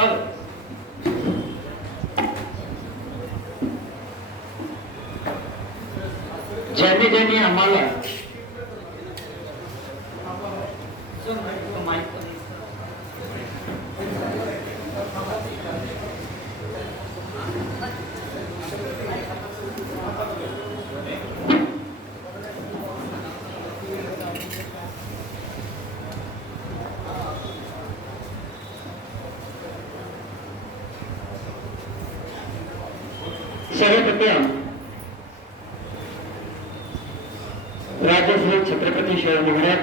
चालेल ज्यांनी ज्यांनी आम्हाला सर्वप्रथम राजश्री छत्रपती शिवाजी महाराज.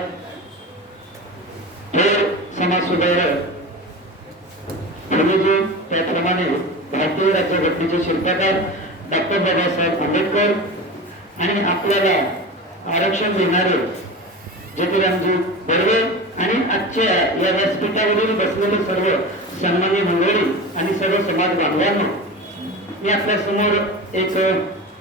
हे समाज सुधारक त्याप्रमाणे भारतीय राज्यघटनेचे शिल्पकार डॉक्टर बाबासाहेब आंबेडकर आणि आपल्याला आरक्षण देणारे ज्योतिरामजी बर्वे आणि आजच्या या व्यासपीठावरील बसलेले सर्व सन्मान्य मंडळी आणि सर्व समाज बांधवांना मी आपल्यासमोर एक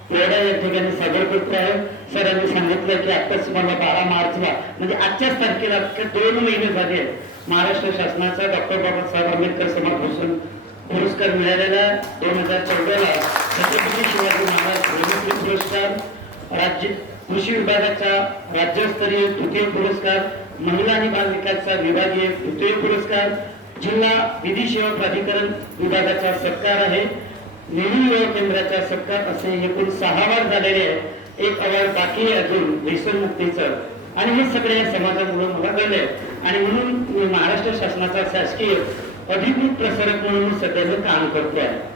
प्रेरणा या ठिकाणी सादर करतो आहे. सरांनी सांगितलं की आताच मला बारा मार्चला म्हणजे आजच्याच तारखेला दोन महिने झाले महाराष्ट्र शासनाचा डॉक्टर बाबासाहेब आंबेडकर समाजभूषण पुरस्कार मिळालेला दोन हजार चौदाला छत्रपती शिवाजी महाराज भूमिश्री पुरस्कार राज्य कृषी विभागाचा राज्यस्तरीय तृतीय पुरस्कार महिला आणि बाल विकासचा विभागीय तृतीय पुरस्कार जिल्हा विधी सेवा प्राधिकरण विभागाचा सत्कार आहे. नेहरू युवा केंद्राचा सत्कार असे एकूण सहा वार झालेले आहे एक अवार्ड बाकी अजून अजून व्यसनमुक्तीचं आणि हे सगळे या समाजामुळे मला घडले. आणि म्हणून मी महाराष्ट्र शासनाचा शासकीय अधिकृत प्रसारक म्हणून सध्याचं सध्या काम करतो आहे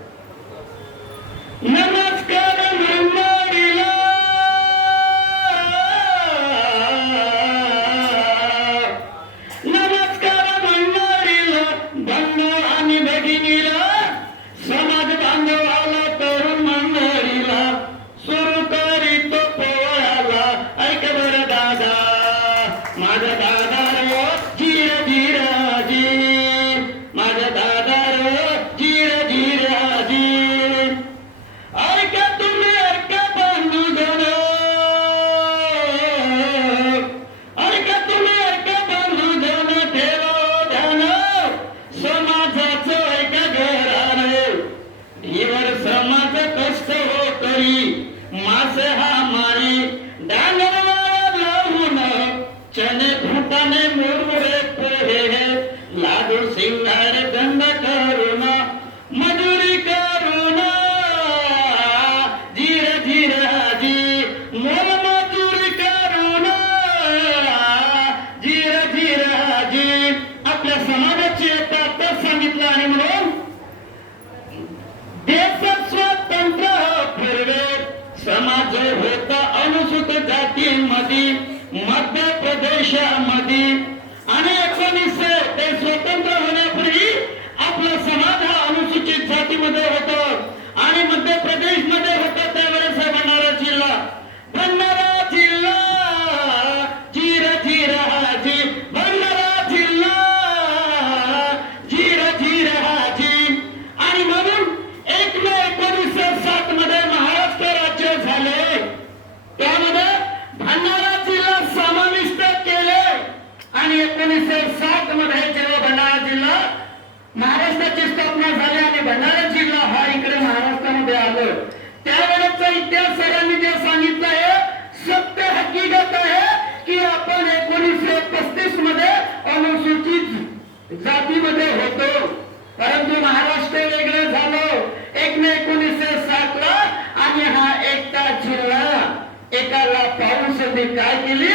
மதி महाराष्ट्राची स्थापना झाली आणि भंडारा जिल्हा हा इकडे महाराष्ट्रामध्ये आलो त्यावेळेचा इतिहास सरांनी जे सांगितलं आहे सत्य हकीकत आहे की आपण एकोणीसशे पस्तीसमध्ये अनुसूचित जातीमध्ये होतो. परंतु महाराष्ट्र वेगळं झालं. एक मे एकोणीसशे सात ला आणि हा एकटा जिल्हा. एकाला पाहून संधी काय केली?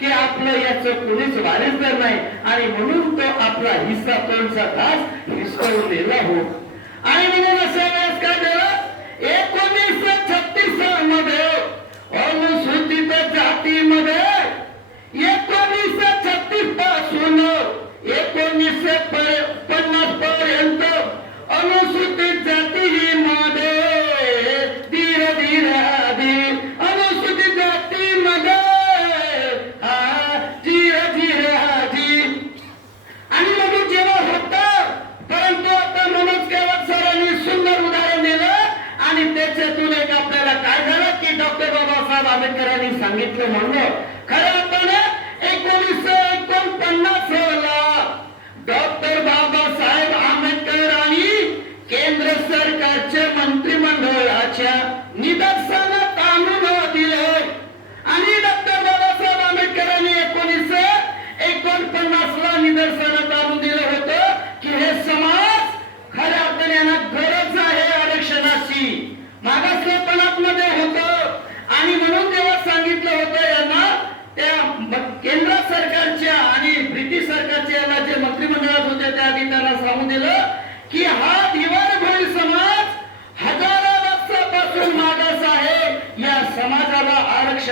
की आपलं याच कोणीच वारिसदार नाही. आणि म्हणून तो आपला हिस्सा तोंडचा घास हिसकावून दिला हो. आणि म्हणून असं वेळेस काय झालं? एकोणीसशे छत्तीसमध्ये अनुसूचित जातीमध्ये एकोणीसशे छत्तीसपासून एकोणीसशे पन्नास पर्यंत अनुसूचित जाती ही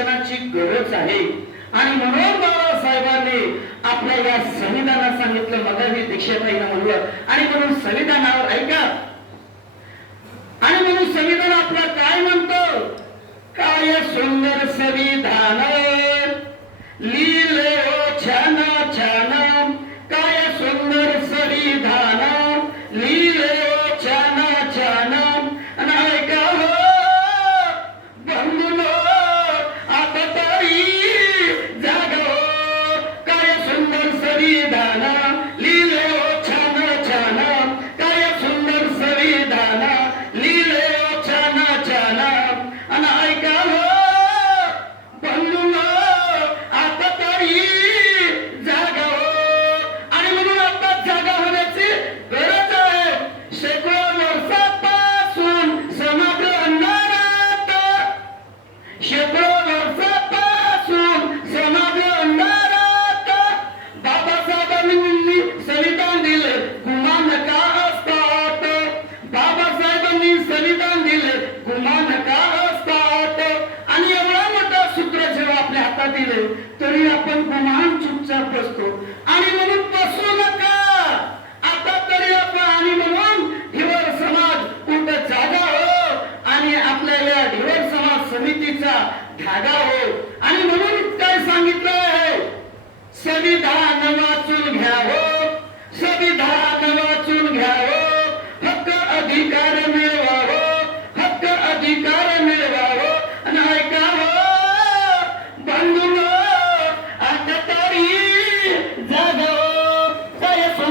शिक्षणाची गरज आहे. आणि म्हणून बाबासाहेबांनी आपल्या या संविधानात सांगितलं मगावी दीक्षाताईनं म्हणलं. आणि म्हणून संविधानावर ऐका. आणि म्हणून संविधान आपला काय म्हणतो? काय सुंदर संविधान लीलो हो छान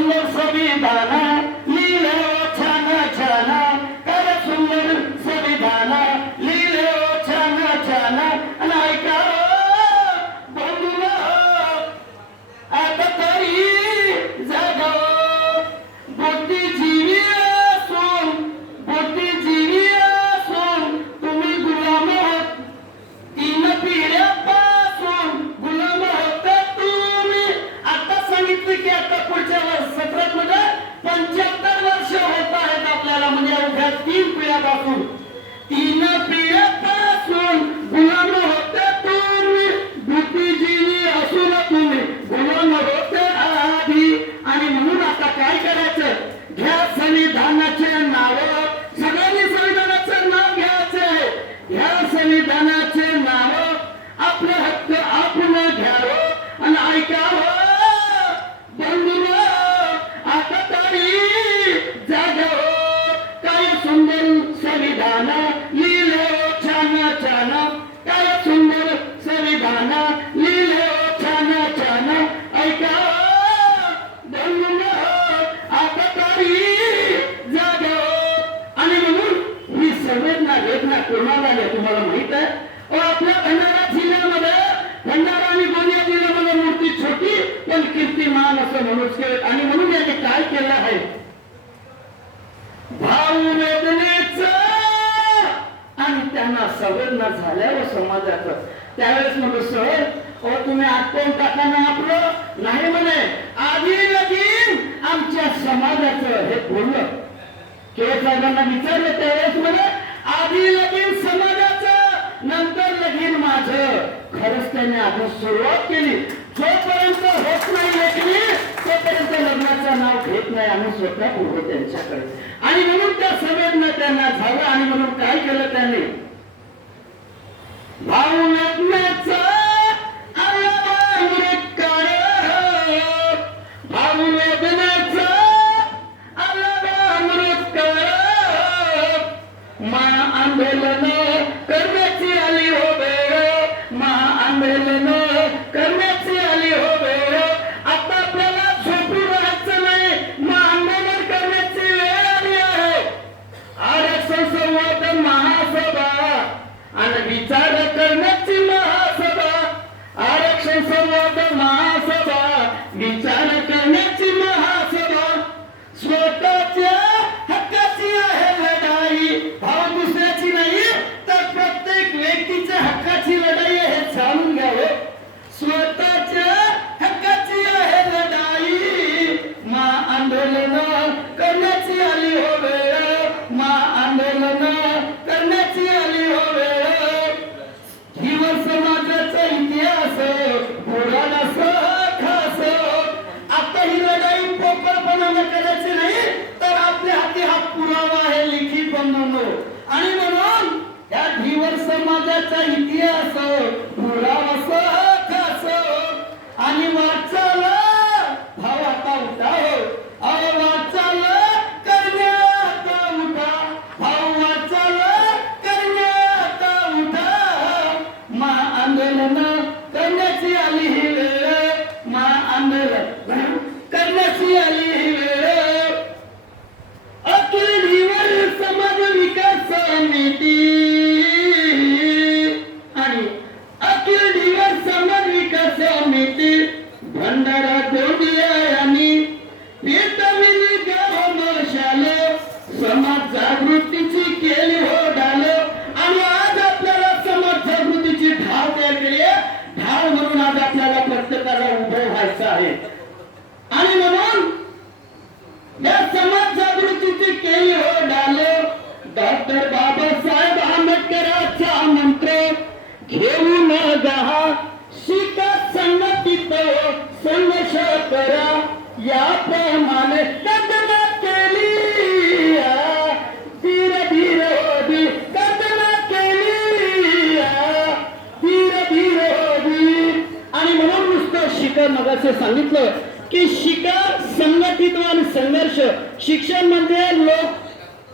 ফুলের ছবি বানায় kafir. भंडारा आणि गोंदिया जिल्ह्यामध्ये मूर्ती छोटी पण कीर्तिमान असं म्हणूच केले आणि म्हणून याने काय केलं आहे? भाऊ वेदनेच आणि त्यांना सवय न झाल्यावर समाजाचं. त्यावेळेस म्हणतो सर ओ तुम्ही आटपून टाका ना आपलं? नाही म्हणे. आधी लगीन आमच्या समाजाच. हे बोललं. केळ साहेबांना विचारलं त्यावेळेस म्हणे आधी लगीन समाजा त्यांनी आपण सुरुवात केली. जोपर्यंत होत नाही लेखणी तोपर्यंत लग्नाचं नाव घेत नाही. आम्ही स्वतः पुढे त्यांच्याकडे. आणि म्हणून त्या संवेदना त्यांना झालं आणि म्हणून काय केलं त्यांनी? भाऊ लग्नाचा आंदोलन करण्याची आली होते Ele não आहेत म्हणून या समाज जागृतीची केली हो डाले. डॉक्टर बाबासाहेब आंबेडकरांचा मंत्र घेऊन गहा शिका संगतीत संघर्ष करा. याप्रमाणे कल्पना केली. आ, धीर धीर होती कल्पना केली. आ, धीर धीर होती आणि म्हणून नुसतं शिका मगाचं सांगितलं की शिका संघटित आणि संघर्ष. शिक्षण म्हणजे लोक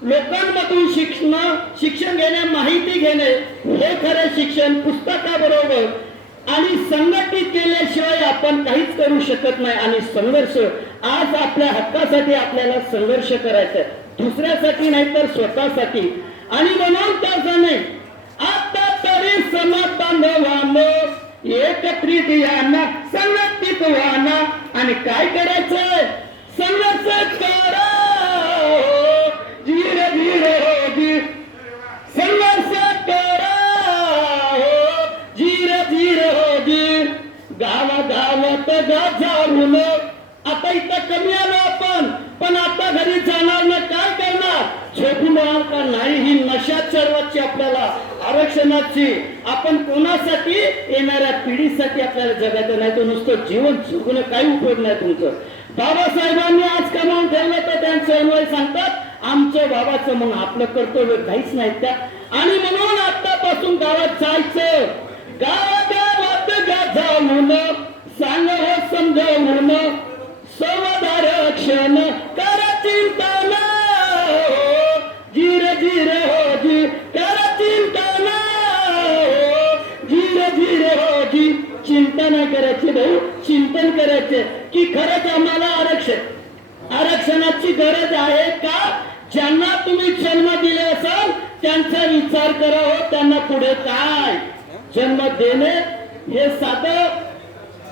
लोकांमधून शिक्षण शिक्षण घेणे माहिती घेणे हे खरे शिक्षण पुस्तकाबरोबर. आणि संघटित केल्याशिवाय आपण काहीच करू शकत नाही. आणि संघर्ष आज आपल्या हक्कासाठी आपल्याला संघर्ष करायचा आहे. दुसऱ्यासाठी नाही तर स्वतःसाठी. आणि म्हणून त्याच्याने आता तरी समाज बांधवांनो एकत्रित याना संघटित व्हाना आणि काय करायचं संघर्ष करा धीरे धीरे. होगी संघर्ष करा हो धीरे धीरे. होगी गावा गावात जाऊन आता इथं कमी आलो आपण. पण आता घरी जाणार ना काय करणार? झोपून राहणार का नाही ही नशा सर्वाची आपल्याला. आरक्षणाची. आपण कोणासाठी येणाऱ्या पिढीसाठी आपल्याला जगायचं नाही तर नुसतं जीवन जगून काही उपयोग नाही तुमचं. बाबासाहेबांनी आज कमावून ठेवलं तर त्यांचं अन्वय सांगतात आमचं बाबाचं म्हणून आपलं कर्तव्य काहीच नाही त्या. आणि म्हणून आतापासून गावात जायचं. गावात जाऊन सांग हो समजावून. संवाद आरक्षण चिंता नाही करायची भाऊ चिंतन करायचे की खरंच आम्हाला आरक्षण. आरक्षणाची गरज आहे का? ज्यांना तुम्ही जन्म दिले असाल त्यांचा विचार करा हो त्यांना पुढे काय? जन्म देणे हे साधं.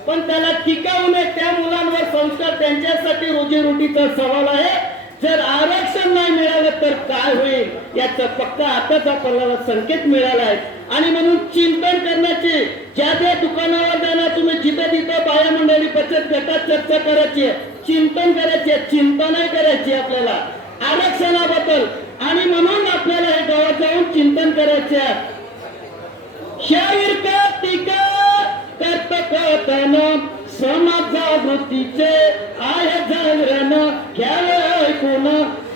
पण त्याला टिकावू नये त्या मुलांवर संस्कार त्यांच्यासाठी रोजीरोटीचा सवाल आहे. जर आरक्षण नाही मिळालं तर काय होईल? याचा फक्त आताच आपल्याला संकेत मिळाला आहे. आणि म्हणून चिंतन करण्याची ज्या ज्या दुकानावर जाणार तुम्ही जिथं तिथं बाया मंडळी बचत गटात चर्चा करायची आहे चिंतन करायची आहे चिंता नाही करायची आपल्याला. आरक्षणाबद्दल. आणि म्हणून आपल्याला हे गावात जाऊन चिंतन करायचे आहे. शाहीर का टीका करत समाज जागृतीचे आहे जागरण. घ्याल ऐकून.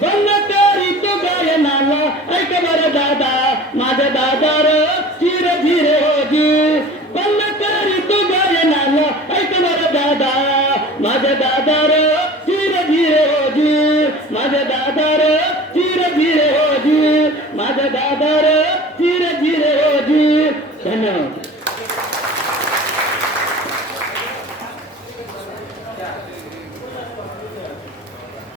बंद करी तो गायनाला ऐक बर दादा. माझ्या दादा र धीर धीरे होजी बंद करी तो गायनाला ऐक बर दादा. माझ्या दादा र धीर धीरे होजी माझ्या दादा र धीर धीरे होजी माझ्या दादा र